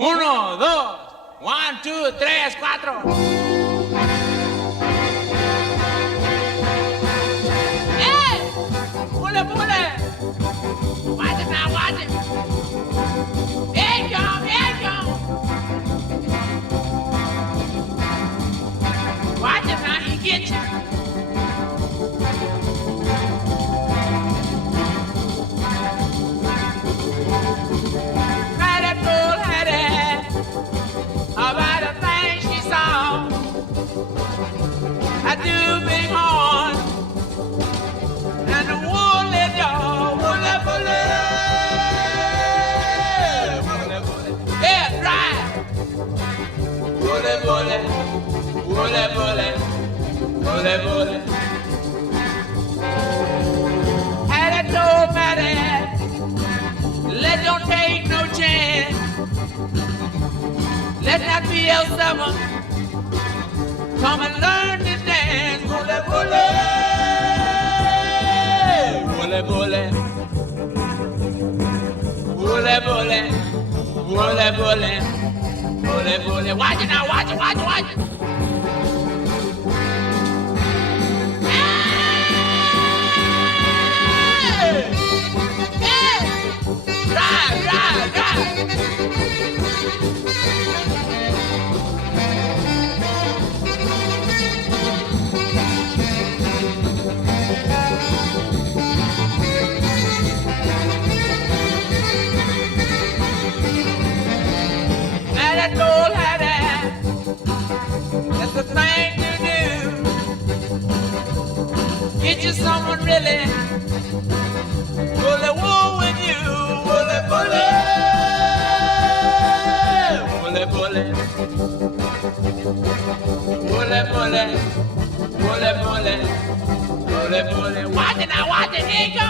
Uno, dos, one, two, tres, cuatro. ¡Eh! ¡Pule, pule! Watch it now, watch it. Here you go, here you go. Watch it now, he get you. About the thing she saw, I do big horn and the woolly jaw, woolly bully, woolly bully, yeah, right, woolly bully, woolly bully, woolly bully. Had a told Matty, let don't take no chance. Let that be your summer. Come and learn to dance. Bully, bully. Bully, bully. Bully, bully. Bully, bully. Bully, bully. Watch it now, watch it, watch it, watch it. Hey! Hey! Right, right, right. That's the thing to do. Get you someone really bully wool with you. Bully, bully. Bully, bully. Bully, bully. Bully, bully. Bully, bully. Watch it now, watch it. Here you go.